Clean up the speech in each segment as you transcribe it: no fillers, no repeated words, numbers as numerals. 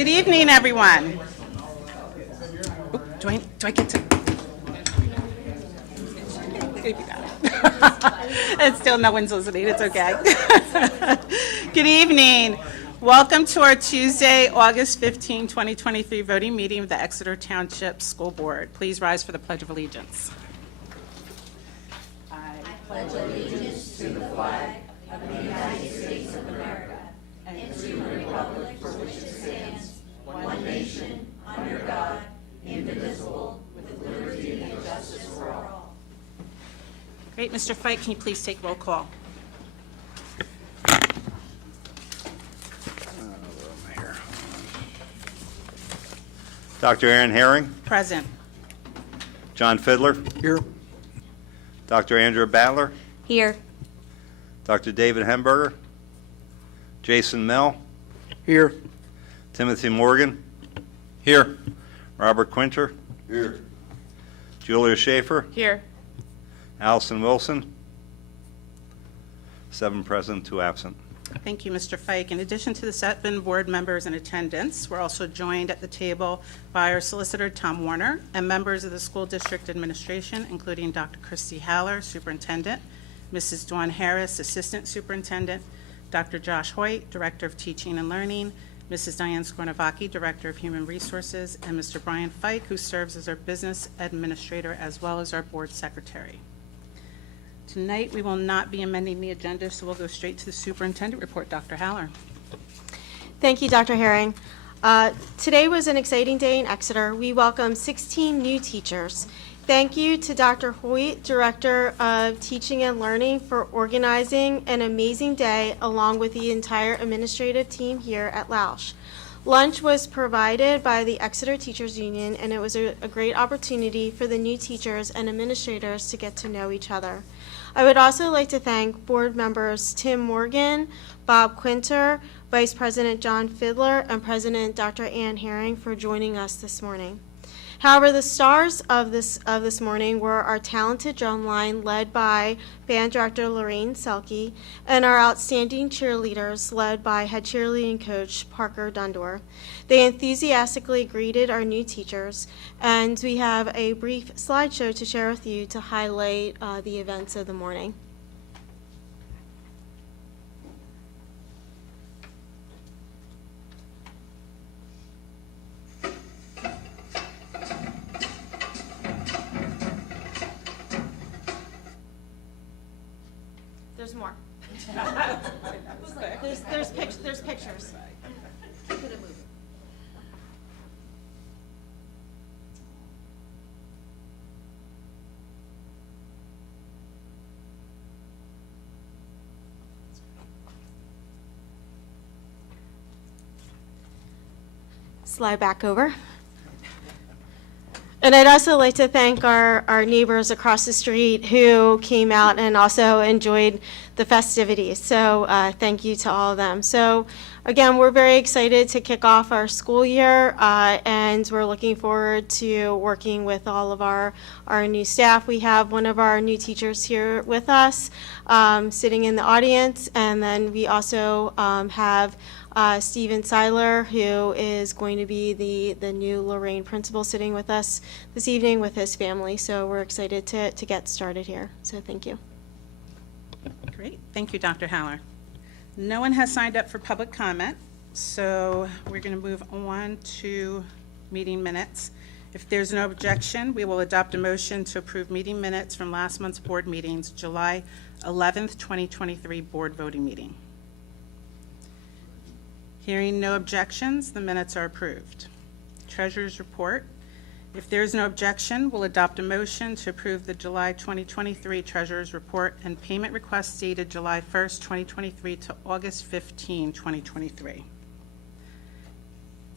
Good evening, everyone. Do I get to? And still no one's listening. It's okay. Good evening. Welcome to our Tuesday, August 15, 2023 voting meeting of the Exeter Township School Board. Please rise for the Pledge of Allegiance. I pledge allegiance to the flag of the United States of America and to the republic for which it stands, one nation, under God, indivisible, with liberty and justice for all. Great. Mr. Fike, can you please take roll call? Dr. Aaron Herring. Present. John Fiddler. Here. Dr. Andrew Battler. Here. Dr. David Hemberger. Jason Mell. Here. Timothy Morgan. Here. Robert Quinter. Here. Julia Schaefer. Here. Allison Wilson. 7 present, 2 absent. Thank you, Mr. Fike. In addition to the 7 board members in attendance, we're also joined at the table by our solicitor, Tom Warner, and members of the school district administration, including Dr. Christy Haller, superintendent, Mrs. Dawn Harris, assistant superintendent, Dr. Josh Hoyt, director of teaching and learning, Mrs. Diane Skornovaki, director of human resources, and Mr. Brian Fike, who serves as our business administrator as well as our board secretary. Tonight, we will not be amending the agenda, so we'll go straight to the superintendent report. Dr. Haller. Thank you, Dr. Herring. Today was an exciting day in Exeter. We welcomed 16 new teachers. Thank you to Dr. Hoyt, Director of Teaching and Learning, for organizing an amazing day along with the entire administrative team here at Lausch. Lunch was provided by the Exeter Teachers Union, and it was a great opportunity for the new teachers and administrators to get to know each other. I would also like to thank board members Tim Morgan, Bob Quinter, Vice President John Fiddler, and President Dr. Ann Herring for joining us this morning. However, the stars of this morning were our talented drum line led by band director Lorraine Selke and our outstanding cheerleaders led by head cheerleading coach Parker Dundor. They enthusiastically greeted our new teachers, and we have a brief slideshow to share with you to highlight the events of the morning. There's more. There's pictures. Slide back over. And I'd also like to thank our neighbors across the street who came out and also enjoyed the festivities. So thank you to all of them. So again, we're very excited to kick off our school year, and we're looking forward to working with all of our new staff. We have one of our new teachers here with us, sitting in the audience, and then we also have Stephen Seiler, who is going to be the new Lorraine principal, sitting with us this evening with his family. So we're excited to get started here. So thank you. Great. Thank you, Dr. Haller. No one has signed up for public comment, so we're going to move on to meeting minutes. If there's no objection, we will adopt a motion to approve meeting minutes from last month's board meetings, July 11th, 2023 board voting meeting. Hearing no objections, the minutes are approved. Treasurer's report. If there is no objection, we'll adopt a motion to approve the July 2023 Treasurer's report and payment requests dated July 1st, 2023 to August 15, 2023.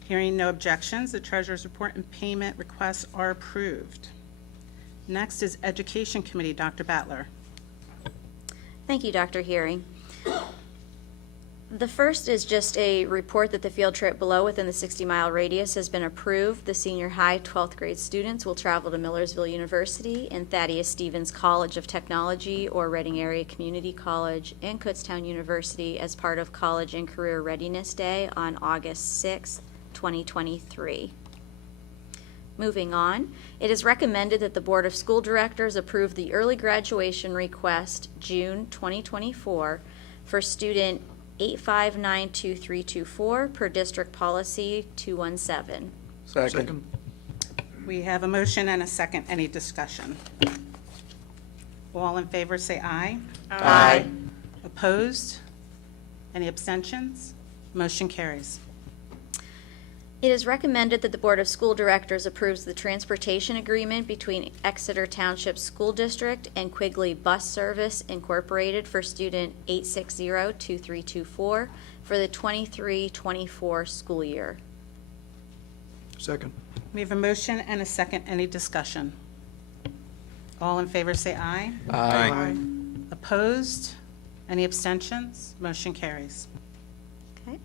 Hearing no objections, the Treasurer's report and payment requests are approved. Next is Education Committee. Dr. Battler. Thank you, Dr. Herring. The first is just a report that the field trip below within the 60-mile radius has been approved. The senior high 12th grade students will travel to Millersville University and Thaddeus Stevens College of Technology or Reading Area Community College and Kutztown University as part of College and Career Readiness Day on August 6, 2023. Moving on, it is recommended that the Board of School Directors approve the early graduation request June 2024 for student 8592324 per district policy 217. Second. We have a motion and a second. Any discussion? All in favor, say aye. Aye. Opposed? Any abstentions? Motion carries. It is recommended that the Board of School Directors approves the transportation agreement between Exeter Township School District and Quigley Bus Service Incorporated for student 8602324 for the 23-24 school year. Second. We have a motion and a second. Any discussion? All in favor, say aye. Aye. Opposed? Any abstentions? Motion carries. Okay.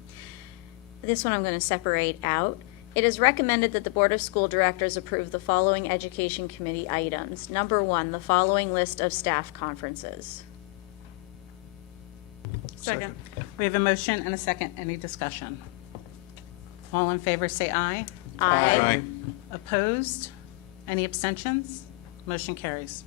This one I'm going to separate out. It is recommended that the Board of School Directors approve the following Education Committee items. Number 1, the following list of staff conferences. Second. We have a motion and a second. Any discussion? All in favor, say aye. Aye. Opposed? Any abstentions? Motion carries.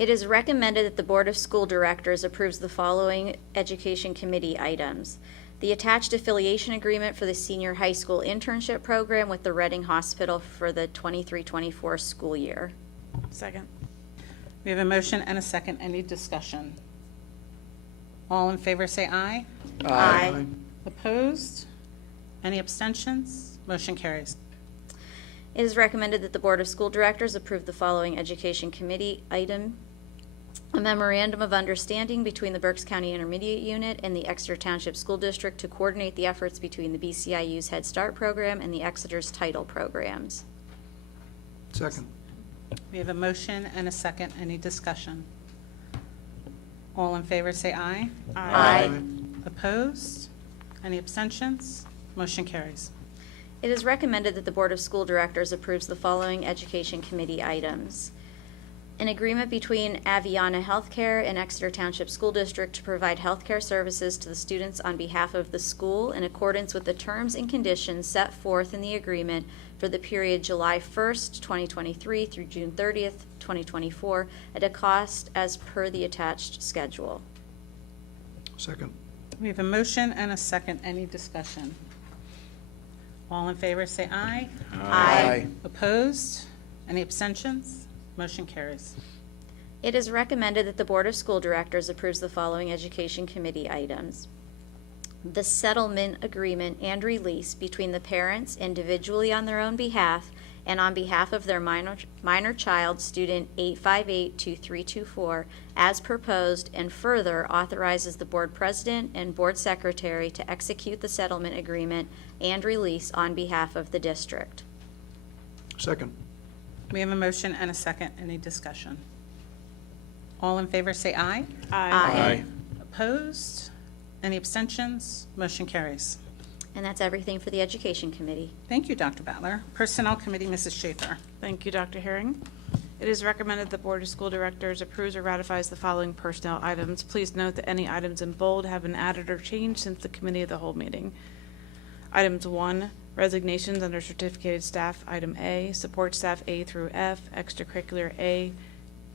It is recommended that the Board of School Directors approves the following Education Committee items. The attached affiliation agreement for the senior high school internship program with the Reading Hospital for the 23-24 school year. Second. We have a motion and a second. Any discussion? All in favor, say aye. Aye. Opposed? Any abstentions? Motion carries. It is recommended that the Board of School Directors approve the following Education Committee item. A memorandum of understanding between the Berks County Intermediate Unit and the Exeter Township School District to coordinate the efforts between the BCIU's Head Start program and the Exeter's Title programs. Second. We have a motion and a second. Any discussion? All in favor, say aye. Aye. Opposed? Any abstentions? Motion carries. It is recommended that the Board of School Directors approves the following Education Committee items. An agreement between Aviana Healthcare and Exeter Township School District to provide healthcare services to the students on behalf of the school in accordance with the terms and conditions set forth in the agreement for the period July 1st, 2023 through June 30th, 2024, at a cost as per the attached schedule. Second. We have a motion and a second. Any discussion? All in favor, say aye. Aye. Opposed? Any abstentions? Motion carries. It is recommended that the Board of School Directors approves the following Education Committee items. The settlement agreement and release between the parents individually on their own behalf and on behalf of their minor child, student 8582324, as proposed, and further authorizes the Board President and Board Secretary to execute the settlement agreement and release on behalf of the district. Second. We have a motion and a second. Any discussion? All in favor, say aye. Aye. Opposed? Any abstentions? Motion carries. And that's everything for the Education Committee. Thank you, Dr. Butler. Personnel Committee, Mrs. Schaefer. Thank you, Dr. Herring. It is recommended the Board of School Directors approves or ratifies the following personnel items. Please note that any items in bold have been added or changed since the Committee of the Whole meeting. Items 1, resignations under certificated staff, item A, support staff A through F, extracurricular A,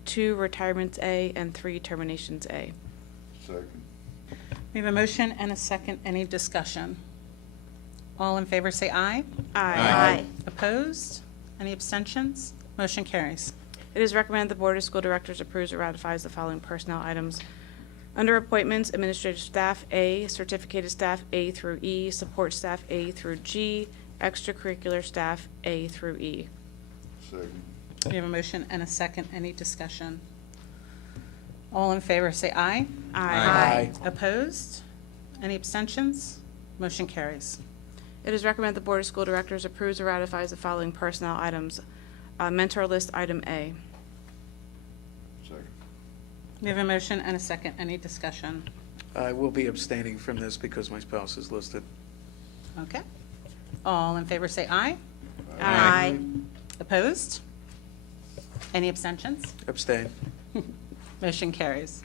2, retirements A, and 3, terminations A. Second. We have a motion and a second. Any discussion? All in favor, say aye. Aye. Opposed? Any abstentions? Motion carries. It is recommended the Board of School Directors approves or ratifies the following personnel items. Under appointments, administrative staff A, certificated staff A through E, support staff A through G, extracurricular staff A through E. Second. We have a motion and a second. Any discussion? All in favor, say aye. Aye. Opposed? Any abstentions? Motion carries. It is recommended the Board of School Directors approves or ratifies the following personnel items. Mentor list item A. Second. We have a motion and a second. Any discussion? I will be abstaining from this because my spouse is listed. Okay. All in favor, say aye. Aye. Opposed? Any abstentions? Abstain. Motion carries.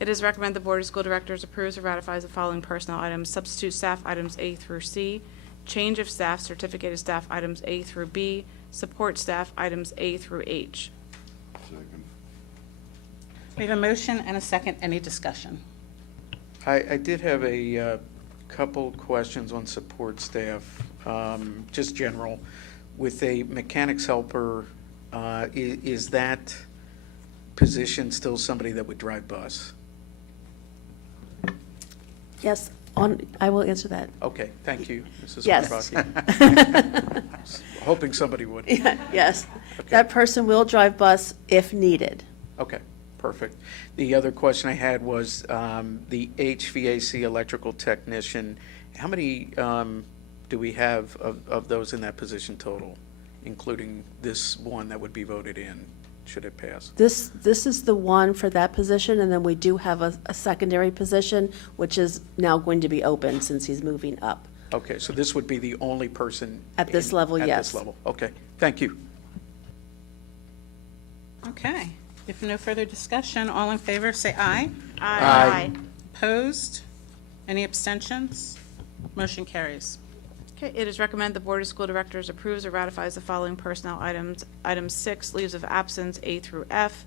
It is recommended the Board of School Directors approves or ratifies the following personnel items. Substitute staff items A through C, change of staff, certificated staff items A through B, support staff items A through H. Second. We have a motion and a second. Any discussion? I did have a couple questions on support staff, just general. With a mechanics helper, is that position still somebody that would drive bus? Yes, I will answer that. Okay, thank you, Mrs. Yes. Squarbacchi. Hoping somebody would. Yes, Okay. that person will drive bus if needed. Okay, perfect. The other question I had was the HVAC electrical technician. How many do we have of those in that position total, including this one that would be voted in, should it pass? This is the one for that position, and then we do have a secondary position, which is now going to be open since he's moving up. Okay, so this would be the only person? At this level, At yes. this level, okay, thank you. Okay. If no further discussion, all in favor, say aye. Aye. Opposed? Any abstentions? Motion carries. Okay, it is recommended the Board of School Directors approves or ratifies the following personnel items. Item 6, leaves of absence A through F.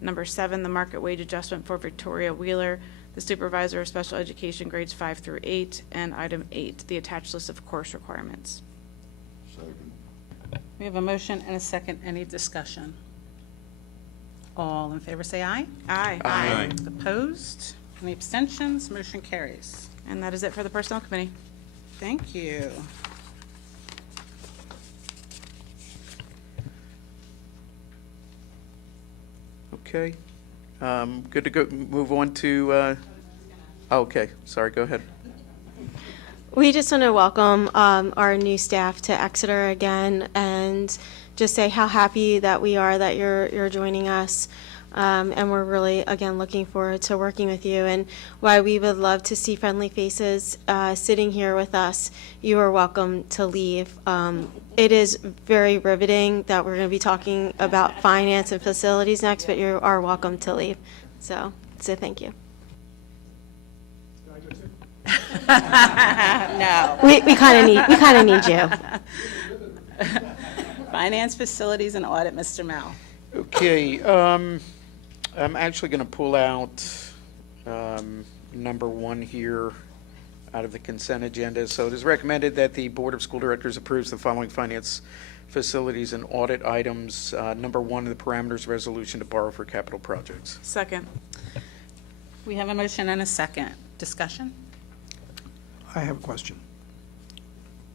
Number 7, the market wage adjustment for Victoria Wheeler, the supervisor of special education, grades 5 through 8. And item 8, the attached list of course requirements. Second. We have a motion and a second. Any discussion? All in favor, say aye. Aye. Aye. Opposed? Any abstentions? Motion carries. And that is it for the Personnel Committee. Thank you. Okay, good to go, move on to, okay, sorry, go ahead. We just want to welcome our new staff to Exeter again and just say how happy that we are that you're joining us. And we're really, again, looking forward to working with you. And while we would love to see friendly faces sitting here with us, you are welcome to leave. It is very riveting that we're going to be talking about finance and facilities next, but you are welcome to leave. So thank you. No. We kind of need you. Finance, facilities, and audit, Mr. Mel. Okay, I'm actually going to pull out number 1 here out of the consent agenda. So it is recommended that the Board of School Directors approves the following finance, facilities, and audit items. Number 1, the parameters resolution to borrow for capital projects. Second. We have a motion and a second. Discussion? I have a question,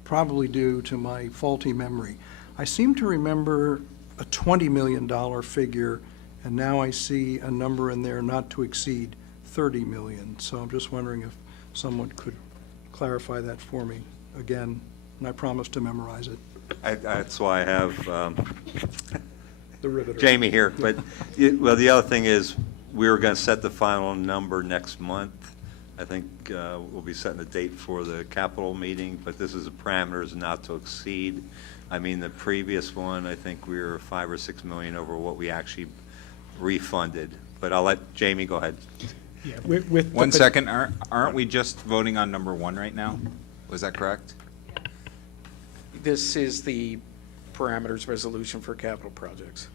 probably due to my faulty memory. I seem to remember a $20 million figure, and now I see a number in there not to exceed $30 million. So I'm just wondering if someone could clarify that for me again, and I promise to memorize it. That's why I have The riveter. Jamie here. But, well, the other thing is, we were going to set the final number next month. I think we'll be setting a date for the capital meeting, but this is the parameters not to exceed. I mean, the previous one, I think we were 5 or 6 million over what we actually refunded. But I'll let Jamie go ahead. Yeah, with One second, aren't we just voting on number 1 right now? Was that correct? This is the parameters resolution for capital projects.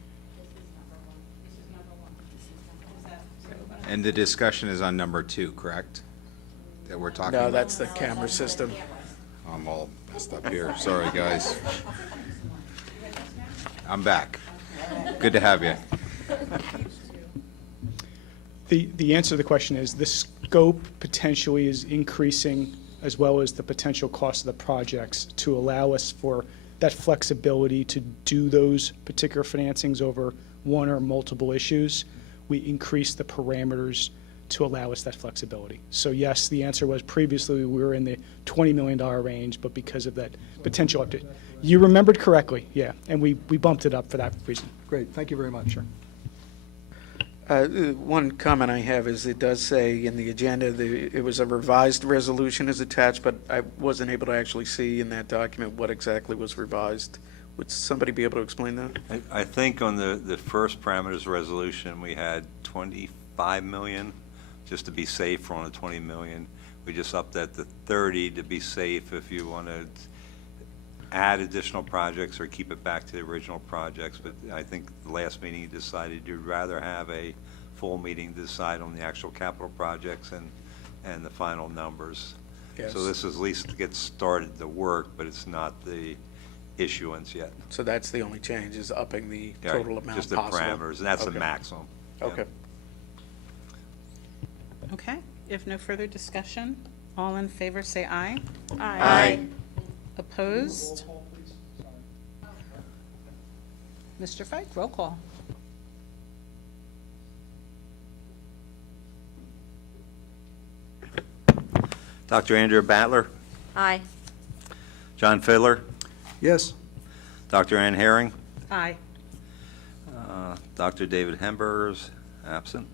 And the discussion is on number 2, correct? That we're talking No, about? that's the camera system. I'm all messed up here. Sorry, guys. I'm back. Good to have you. the answer to the question is the scope potentially is increasing, as well as the potential cost of the projects, to allow us for that flexibility to do those particular financings over one or multiple issues. We increase the parameters to allow us that flexibility. So yes, the answer was previously we were in the $20 million range, but because of that potential update. You remembered correctly, yeah, and we bumped it up for that reason. Great, thank you very much. Sure. One comment I have is it does say in the agenda it was a revised resolution is attached, but I wasn't able to actually see in that document what exactly was revised. Would somebody be able to explain that? I think on the first parameters resolution, we had 25 million, just to be safe, we're on a 20 million. We just upped that to 30 to be safe if you want to add additional projects or keep it back to the original projects. But I think the last meeting you decided you'd rather have a full meeting to decide on the actual capital projects and the final numbers. Yes. So this is at least to get started to work, but it's not the issuance yet. So that's the only change, is upping the Yeah, total amount just the possible? parameters, and that's the Okay. maximum. Yeah. Okay. Okay, if no further discussion, all in favor say aye. Aye. Opposed? Mr. Fike, roll call. Dr. Andrea Battler, Aye. John Fiddler, Yes. Dr. Ann Herring, Aye. Dr. David Hemberger's absent,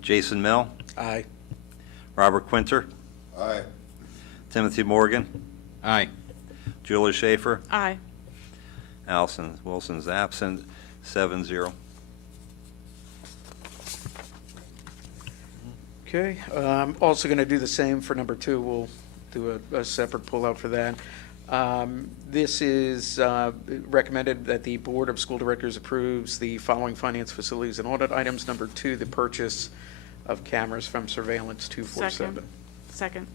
Jason Mill, Aye. Robert Quinter, Aye. Timothy Morgan, Aye. Julie Schaefer, Aye. Allison Wilson's absent, 7-0. Okay, also going to do the same for number 2. We'll do a separate pullout for that. This is recommended that the Board of School Directors approves the following finance, facilities, and audit items. Number 2, the purchase of cameras from Surveillance 247. Second.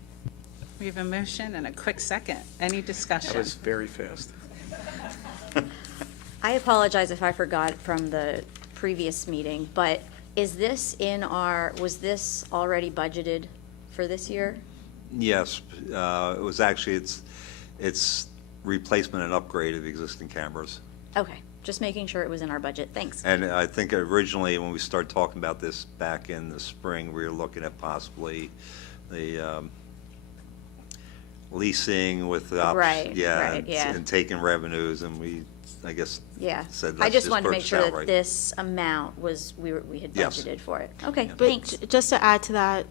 We have a motion and a quick second. Any discussion? That was very fast. I apologize if I forgot from the previous meeting, but is this was this already budgeted for this year? Yes, it was actually, it's replacement and upgrade of existing cameras. Okay, just making sure it was in our budget. Thanks. And I think originally, when we started talking about this back in the spring, we were looking at possibly the leasing with the Right, right, yeah. and taking revenues, and we, I guess, Yeah. said I let's just wanted to make purchase sure that outright. this amount was, we had Yes. budgeted for it. Okay, But thanks. just to add to that,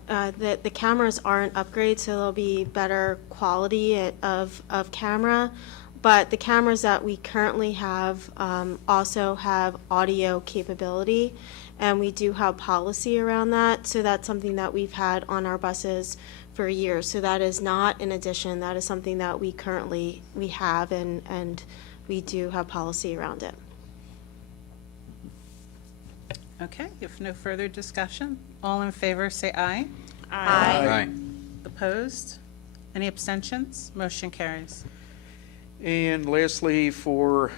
the cameras are an upgrade, so there'll be better quality of camera. But the cameras that we currently have also have audio capability, and we do have policy around that. So that's something that we've had on our buses for years. So that is not an addition. That is something that we currently have, and we do have policy around it. Okay, if no further discussion, all in favor say aye. Aye. Opposed? Any abstentions? Motion carries. And lastly, for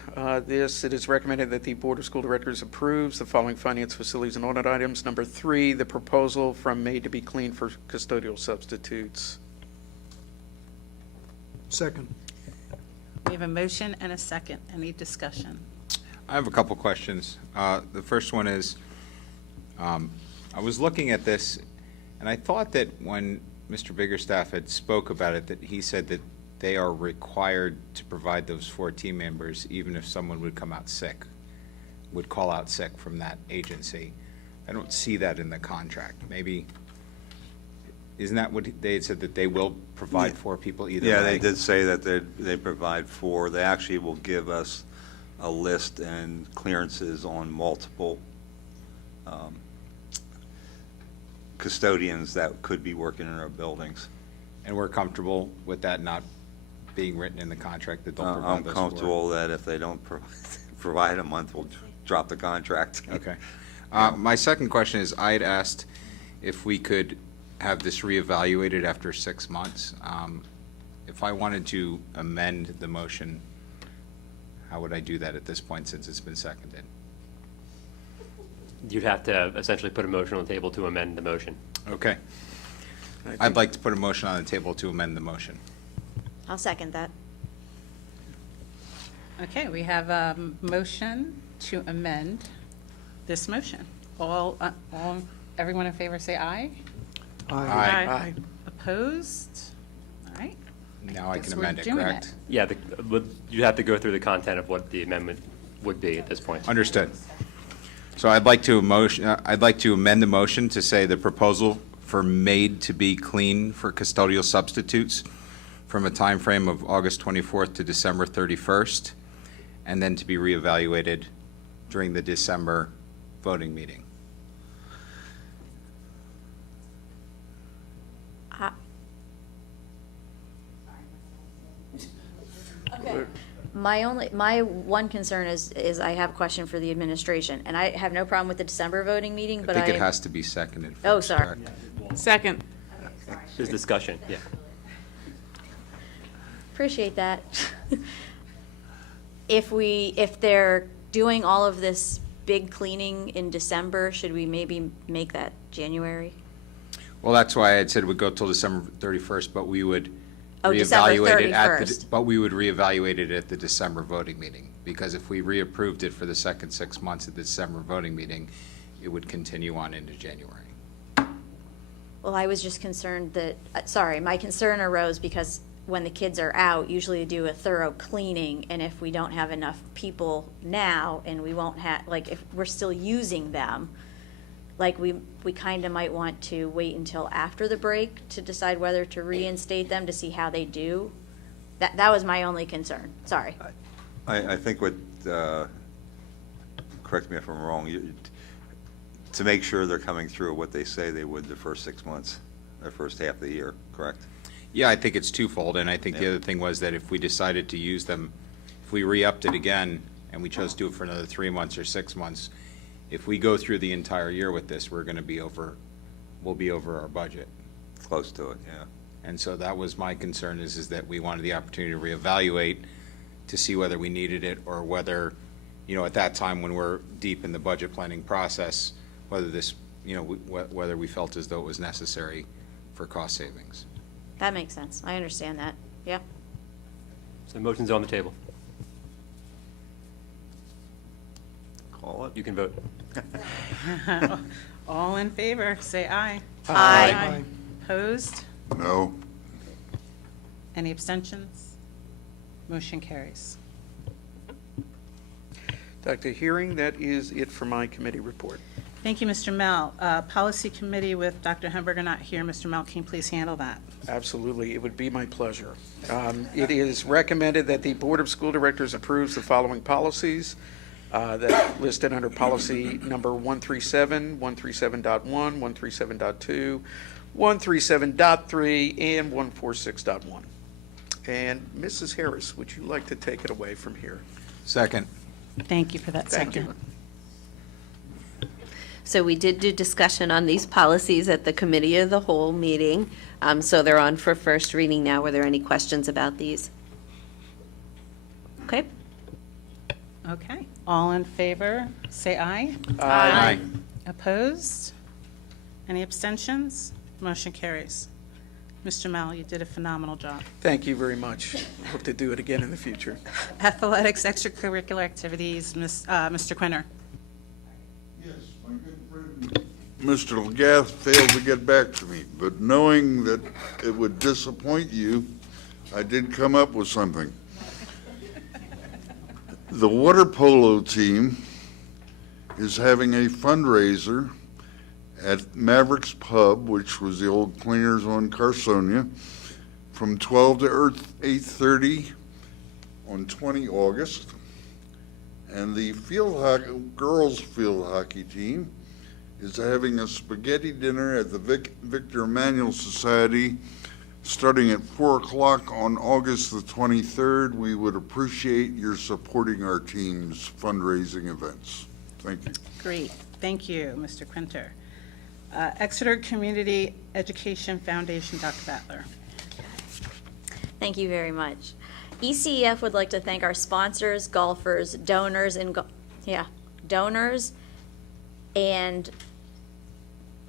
this, it is recommended that the Board of School Directors approves the following finance, facilities, and audit items. Number 3, the proposal from Made to Be Clean for custodial substitutes. Second. We have a motion and a second. Any discussion? I have a couple questions. The first one is, I was looking at this, and I thought that when Mr. Biggerstaff had spoke about it, that he said that they are required to provide those 4 team members, even if someone would come out sick, would call out sick from that agency. I don't see that in the contract. Maybe, isn't that what they had said, that they will provide 4 people either way? Yeah, they did say that they provide 4. They actually will give us a list and clearances on multiple custodians that could be working in our buildings. And we're comfortable with that not being written in the contract, that they'll provide I'm those 4? comfortable that if they don't provide a month, we'll drop the contract. Okay. My second question is, I had asked if we could have this reevaluated after 6 months. If I wanted to amend the motion, how would I do that at this point, since it's been seconded? You'd have to essentially put a motion on the table to amend the motion. Okay. I'd like to put a motion on the table to amend the motion. I'll second that. Okay, we have a motion to amend this motion. Everyone in favor say aye. Aye. Opposed? All right. Now I Guess can we're amend it, doing correct? Yeah, you'd have to go through the content of what the amendment would be at this point. Understood. So I'd like to amend the motion to say the proposal for Made to Be Clean for custodial substitutes from a time frame of August 24th to December 31st, and then to be reevaluated during the December voting meeting. My one concern is I have a question for the administration, and I have no problem with the December voting meeting, I but think it has to be seconded. Oh, first, sorry. correct? Second. There's discussion, yeah. Appreciate that. If they're doing all of this big cleaning in December, should we maybe make that January? Well, that's why I had said we'd go till December 31st, but we would Oh, December reevaluate it at the, 31st. but we would reevaluate it at the December voting meeting. Because if we reapproved it for the second 6 months at the December voting meeting, it would continue on into January. Well, I was just concerned that, sorry, my concern arose because when the kids are out, usually they do a thorough cleaning, and if we don't have enough people now, and we won't have, like, if we're still using them, like, we kind of might want to wait until after the break to decide whether to reinstate them to see how they do. That was my only concern, sorry. I think what, correct me if I'm wrong, to make sure they're coming through what they say they would the first 6 months, the first half of the year, correct? Yeah, I think it's twofold, and I think the Yeah. other thing was that if we decided to use them, if we re-upped it again, and we chose to do it for another 3 months or 6 months, if we go through the entire year with this, we'll be over our budget. Close to it, yeah. And so that was my concern, is that we wanted the opportunity to reevaluate to see whether we needed it, or whether, at that time when we're deep in the budget planning process, whether this, whether we felt as though it was necessary for cost savings. That makes sense, I understand that, yeah. So the motion's on the table. Call it. You can vote. All in favor, say aye. Aye. Opposed? No. Any abstentions? Motion carries. Dr. Hearing, that is it for my committee report. Thank you, Mr. Mel. Policy Committee with Dr. Hemberger not here. Mr. Mel, can you please handle that? Absolutely, it would be my pleasure. It is recommended that the Board of School Directors approves the following policies that listed under policy number 137, 137.1, 137.2, 137.3, and 146.1. And Mrs. Harris, would you like to take it away from here? Second. Thank you for that Thank you. second. So we did do discussion on these policies at the committee of the whole meeting. So they're on for first reading now. Were there any questions about these? Okay. Okay. All in favor, say aye. Aye. Opposed? Any abstentions? Motion carries. Mr. Mel, you did a phenomenal job. Thank you very much. Hope to do it again in the future. Athletics, extracurricular activities, Mr. Quinter. Yes, my good friend, Mr. Legath failed to get back to me, but knowing that it would disappoint you, I did come up with something. The water polo team is having a fundraiser at Mavericks Pub, which was the old Cleaners on Carsonia, from 12 to 8:30 on 20 August. And the girls field hockey team is having a spaghetti dinner at the Victor Emmanuel Society starting at 4 o'clock on August the 23rd. We would appreciate your supporting our team's fundraising events. Thank you. Great. Thank you, Mr. Quinter. Exeter Community Education Foundation, Dr. Battler. Thank you very much. ECEF would like to thank our sponsors, golfers, donors, and donors, and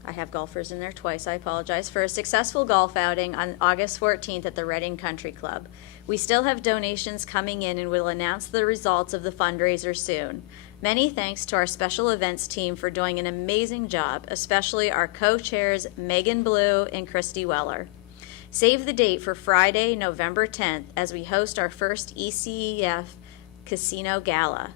I have golfers in there twice, I apologize, for a successful golf outing on August 14th at the Reading Country Club. We still have donations coming in and will announce the results of the fundraiser soon. Many thanks to our special events team for doing an amazing job, especially our co-chairs Megan Blue and Christy Weller. Save the date for Friday, November 10th, as we host our first ECEF Casino Gala.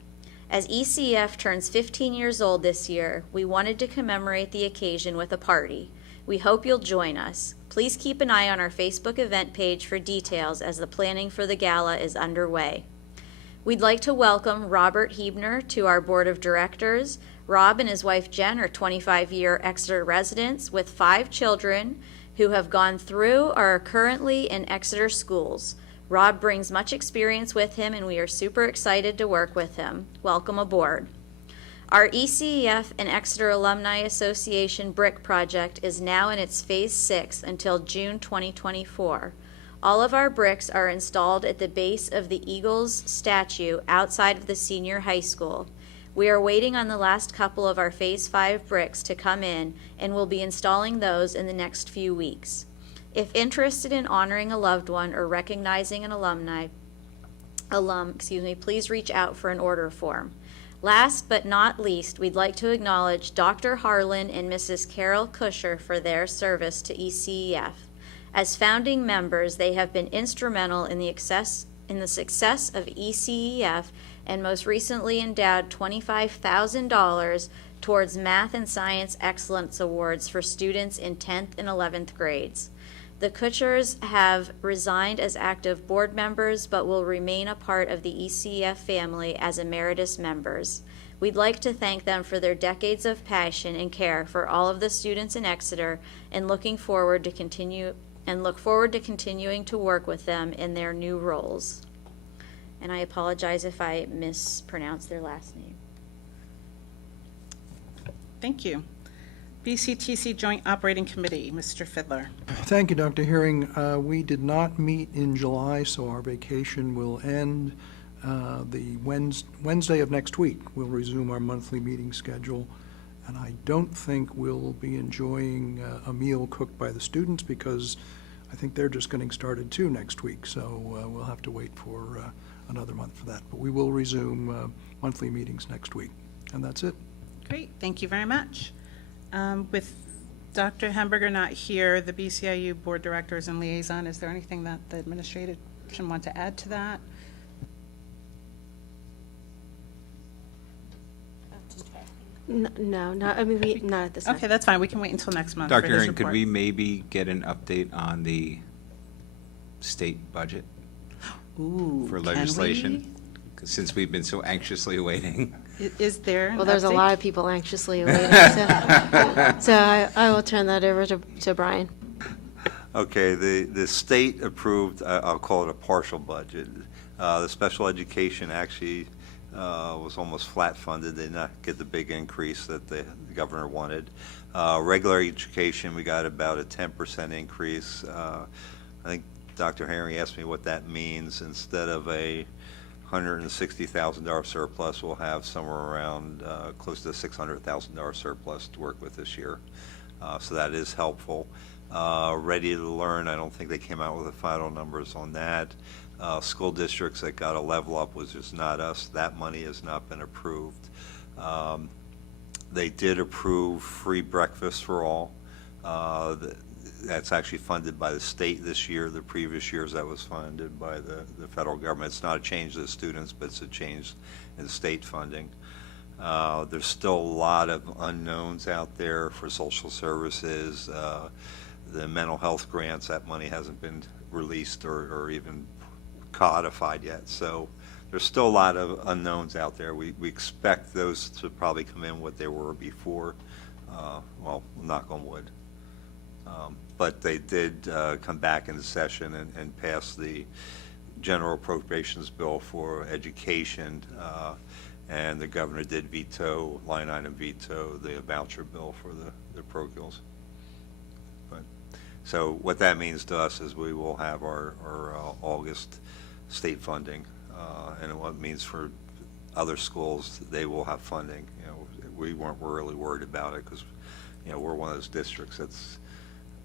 As ECEF turns 15 years old this year, we wanted to commemorate the occasion with a party. We hope you'll join us. Please keep an eye on our Facebook event page for details as the planning for the gala is underway. We'd like to welcome Robert Hebner to our board of directors. Rob and his wife Jen are 25-year Exeter residents with 5 children who have gone through or are currently in Exeter schools. Rob brings much experience with him, and we are super excited to work with him. Welcome aboard. Our ECEF and Exeter Alumni Association brick project is now in its phase 6 until June 2024. All of our bricks are installed at the base of the Eagles statue outside of the senior high school. We are waiting on the last couple of our phase 5 bricks to come in, and we'll be installing those in the next few weeks. If interested in honoring a loved one or recognizing an alum, please reach out for an order form. Last but not least, we'd like to acknowledge Dr. Harlan and Mrs. Carol Kusher for their service to ECEF. As founding members, they have been instrumental in the success of ECEF and most recently endowed $25,000 towards Math and Science Excellence Awards for students in 10th and 11th grades. The Kutchers have resigned as active board members but will remain a part of the ECEF family as emeritus members. We'd like to thank them for their decades of passion and care for all of the students in Exeter and look forward to continuing to work with them in their new roles. And I apologize if I mispronounce their last name. Thank you. BCTC Joint Operating Committee, Mr. Fidler. Thank you, Dr. Herring. We did not meet in July, so our vacation will end the Wednesday of next week. We'll resume our monthly meeting schedule, and I don't think we'll be enjoying a meal cooked by the students because I think they're just getting started too next week, so we'll have to wait for another month for that. But we will resume monthly meetings next week, and that's it. Great, thank you very much. With Dr. Hemberger not here, the BCIU Board Directors and Liaison, is there anything that the administration want to add to that? No, not at this time. Okay, that's fine. We can wait until next month for Dr. his Herring, could report. we maybe get an update on the state budget Ooh, for can legislation? Since we've been so anxiously waiting. Is there an Well, there's a update? lot of people anxiously awaiting, so I will turn that over to Brian. Okay, the state approved, I'll call it a partial budget. The special education actually was almost flat funded. They did not get the big increase that the governor wanted. Regular education, we got about a 10% increase. I think Dr. Herring asked me what that means. Instead of a $160,000 surplus, we'll have somewhere around close to a $600,000 surplus to work with this year. So that is helpful. Ready to Learn, I don't think they came out with the final numbers on that. School districts that got a level up was just not us. That money has not been approved. They did approve free breakfast for all. That's actually funded by the state this year. The previous years that was funded by the federal government. It's not a change to the students, but it's a change in state funding. There's still a lot of unknowns out there for social services. The mental health grants, that money hasn't been released or even codified yet. So there's still a lot of unknowns out there. We expect those to probably come in what they were before. Well, knock on wood. But they did come back into session and pass the general appropriations bill for education, and the governor did veto, line item veto, the voucher bill for the parochials. But, so what that means to us is we will have our August state funding, and what it means for other schools, they will have funding. You know, we weren't really worried about it because, you know, we're one of those districts that's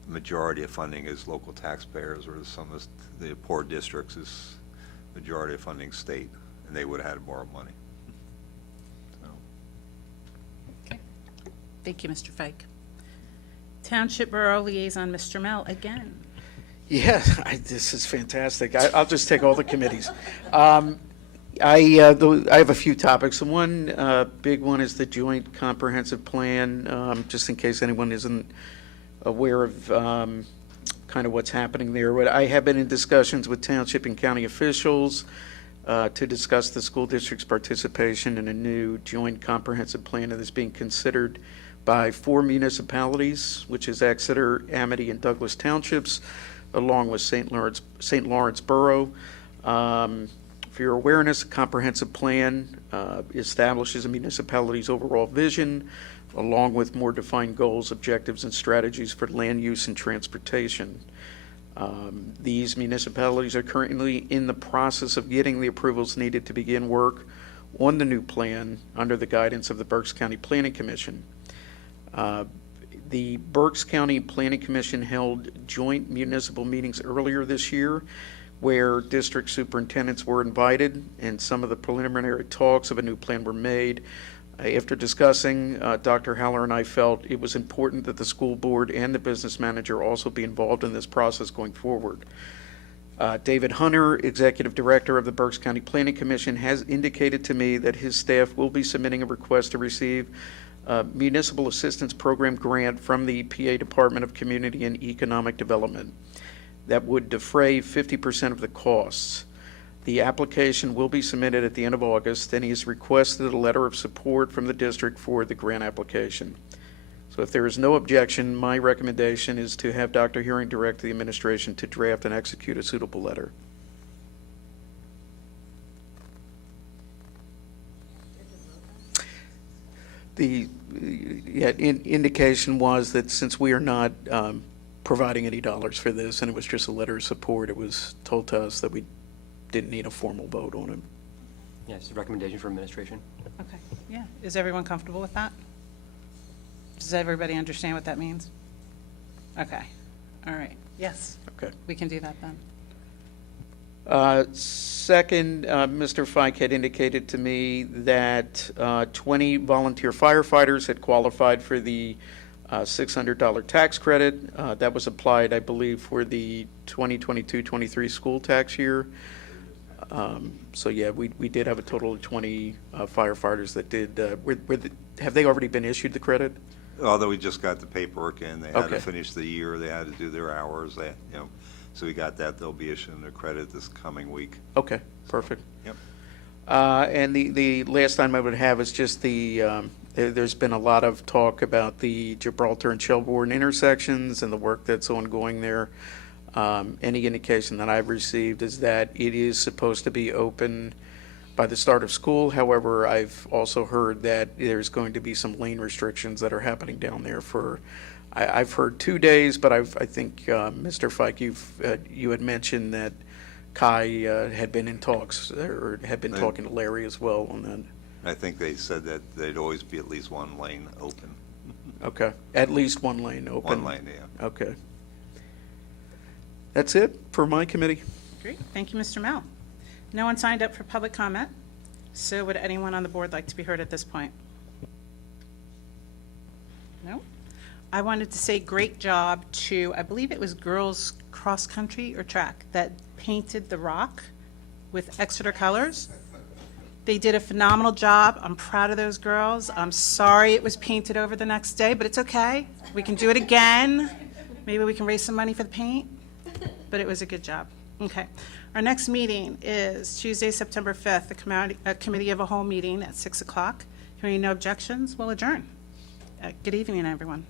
majority of funding is local taxpayers, whereas some of the poor districts is majority of funding state, and they would have had to borrow money. So. Okay. Thank you, Mr. Fike. Township Borough Liaison, Mr. Mel, again. Yes, this is fantastic. I'll just take all the committees. I have a few topics. The one big one is the Joint Comprehensive Plan, just in case anyone isn't aware of kind of what's happening there. But I have been in discussions with township and county officials to discuss the school district's participation in a new joint comprehensive plan that is being considered by 4 municipalities, which is Exeter, Amity, and Douglas Townships. along with St. Lawrence Borough. For your awareness, a comprehensive plan establishes a municipality's overall vision, along with more defined goals, objectives, and strategies for land use and transportation. These municipalities are currently in the process of getting the approvals needed to begin work on the new plan under the guidance of the Berks County Planning Commission. The Berks County Planning Commission held joint municipal meetings earlier this year where district superintendents were invited, and some of the preliminary talks of a new plan were made. After discussing, Dr. Haller and I felt it was important that the school board and the business manager also be involved in this process going forward. David Hunter, Executive Director of the Berks County Planning Commission, has indicated to me that his staff will be submitting a request to receive a Municipal Assistance Program grant from the PA Department of Community and Economic Development that would defray 50% of the costs. The application will be submitted at the end of August, and he has requested a letter of support from the district for the grant application. So if there is no objection, my recommendation is to have Dr. Hearing direct the administration to draft and execute a suitable letter. The indication was that since we are not providing any dollars for this, and it was just a letter of support, it was told to us that we didn't need a formal vote on it. Yes, a recommendation for administration. Okay, yeah. Is everyone comfortable with that? Does everybody understand what that means? Okay, all right, yes. Okay. We can do that then. Second, Mr. Fike had indicated to me that 20 volunteer firefighters had qualified for the $600 tax credit. That was applied, I believe, for the 2022-23 school tax year. So yeah, we did have a total of 20 firefighters that did. Have they already been issued the credit? Although we just got the paperwork in, they had Okay. to finish the year, they had to do their hours, so we got that. They'll be issuing their credit this coming week. Okay, perfect. Yep. And the last item I would have is just there's been a lot of talk about the Gibraltar and Shelbourne intersections and the work that's ongoing there. Any indication that I've received is that it is supposed to be open by the start of school. However, I've also heard that there's going to be some lane restrictions that are happening down there for, I've heard 2 days, but I think, Mr. Fike, you had mentioned that Kai had been in talks, or had been talking to Larry as well on that. I think they said that there'd always be at least one lane open. Okay, at least one lane open. One lane, yeah. Okay. That's it for my committee. Great, thank you, Mr. Mel. No one signed up for public comment, so would anyone on the board like to be heard at this point? No? I wanted to say great job to, I believe it was girls cross country or track, that painted the rock with Exeter colors. They did a phenomenal job. I'm proud of those girls. I'm sorry it was painted over the next day, but it's okay. We can do it again. Maybe we can raise some money for the paint, but it was a good job. Okay. Our next meeting is Tuesday, September 5th, a committee of a whole meeting at 6 o'clock. Hearing no objections, we'll adjourn. Good evening, everyone.